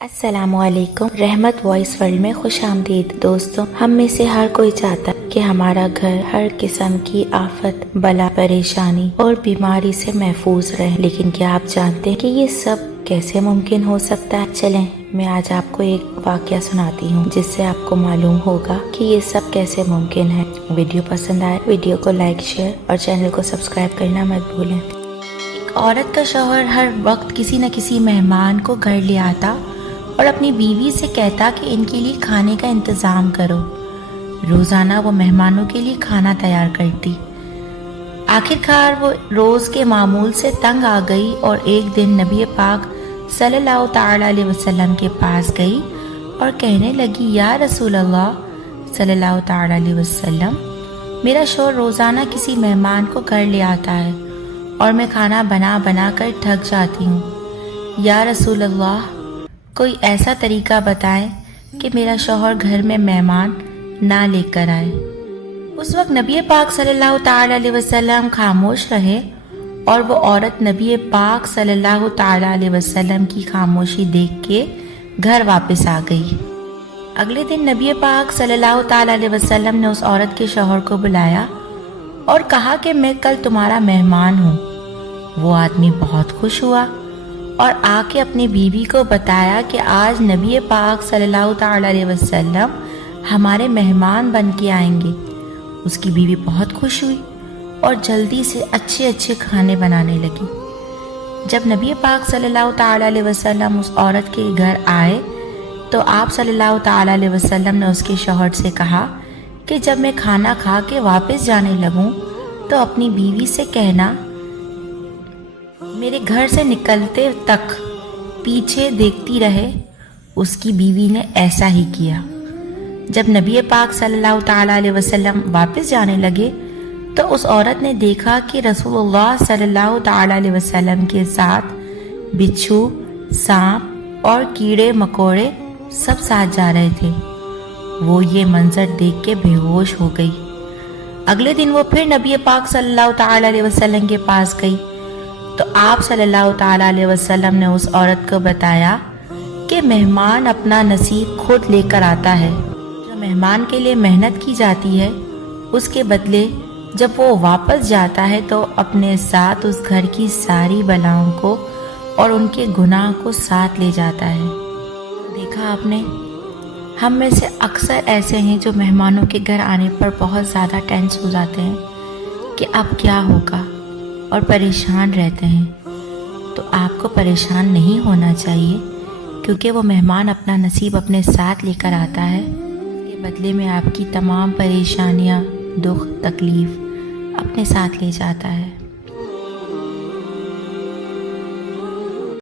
السلام علیکم، رحمت وائس ورلڈ میں خوش آمدید دوستوں۔ ہم میں سے ہر کوئی چاہتا ہے کہ ہمارا گھر ہر قسم کی آفت، بلا، پریشانی اور بیماری سے محفوظ رہے، لیکن کیا آپ جانتے ہیں کہ یہ سب کیسے ممکن ہو سکتا ہے؟ چلیں میں آج آپ کو ایک واقعہ سناتی ہوں جس سے آپ کو معلوم ہوگا کہ یہ سب کیسے ممکن ہے۔ ویڈیو پسند آئے ویڈیو کو لائک، شیئر اور چینل کو سبسکرائب کرنا مت بھولیں۔ ایک عورت کا شوہر ہر وقت کسی نہ کسی مہمان کو گھر لے آتا اور اپنی بیوی سے کہتا کہ ان کے لیے کھانے کا انتظام کرو۔ روزانہ وہ مہمانوں کے لیے کھانا تیار کرتی۔ آخر کار وہ روز کے معمول سے تنگ آ گئی اور ایک دن نبی پاک صلی اللہ تعالی علیہ وسلم کے پاس گئی اور کہنے لگی، یا رسول اللہ صلی اللہ تعالی علیہ وسلم، میرا شوہر روزانہ کسی مہمان کو گھر لے آتا ہے اور میں کھانا بنا بنا کر تھک جاتی ہوں۔ یا رسول اللہ، کوئی ایسا طریقہ بتائیں کہ میرا شوہر گھر میں مہمان نہ لے کر آئے۔ اس وقت نبی پاک صلی اللہ تعالی علیہ وسلم خاموش رہے اور وہ عورت نبی پاک صلی اللہ تعالی علیہ وسلم کی خاموشی دیکھ کے گھر واپس آ گئی۔ اگلے دن نبی پاک صلی اللہ تعالی علیہ وسلم نے اس عورت کے شوہر کو بلایا اور کہا کہ میں کل تمہارا مہمان ہوں۔ وہ آدمی بہت خوش ہوا اور آ کے اپنی بیوی کو بتایا کہ آج نبی پاک صلی اللہ تعالی علیہ وسلم ہمارے مہمان بن کے آئیں گے۔ اس کی بیوی بہت خوش ہوئی اور جلدی سے اچھے اچھے کھانے بنانے لگی۔ جب نبی پاک صلی اللہ تعالی علیہ وسلم اس عورت کے گھر آئے تو آپ صلی اللہ تعالی علیہ وسلم نے اس کے شوہر سے کہا کہ جب میں کھانا کھا کے واپس جانے لگوں تو اپنی بیوی سے کہنا میرے گھر سے نکلتے تک پیچھے دیکھتی رہے۔ اس کی بیوی نے ایسا ہی کیا۔ جب نبی پاک صلی اللہ تعالی علیہ وسلم واپس جانے لگے تو اس عورت نے دیکھا کہ رسول اللہ صلی اللہ تعالی علیہ وسلم کے ساتھ بچھو، سانپ اور کیڑے مکوڑے سب ساتھ جا رہے تھے۔ وہ یہ منظر دیکھ کے بے ہوش ہو گئی۔ اگلے دن وہ پھر نبی پاک صلی اللہ تعالی علیہ وسلم کے پاس گئی تو آپ صلی اللہ تعالی علیہ وسلم نے اس عورت کو بتایا کہ مہمان اپنا نصیب خود لے کر آتا ہے۔ جو مہمان کے لیے محنت کی جاتی ہے اس کے بدلے جب وہ واپس جاتا ہے تو اپنے ساتھ اس گھر کی ساری بلاؤں کو اور ان کے گناہ کو ساتھ لے جاتا ہے۔ دیکھا آپ نے، ہم میں سے اکثر ایسے ہیں جو مہمانوں کے گھر آنے پر بہت زیادہ ٹینس ہو جاتے ہیں کہ اب کیا ہوگا اور پریشان رہتے ہیں۔ تو آپ کو پریشان نہیں ہونا چاہیے کیونکہ وہ مہمان اپنا نصیب اپنے ساتھ لے کر آتا ہے۔ اس کے بدلے میں آپ کی تمام پریشانیاں، دکھ، تکلیف اپنے ساتھ لے جاتا ہے۔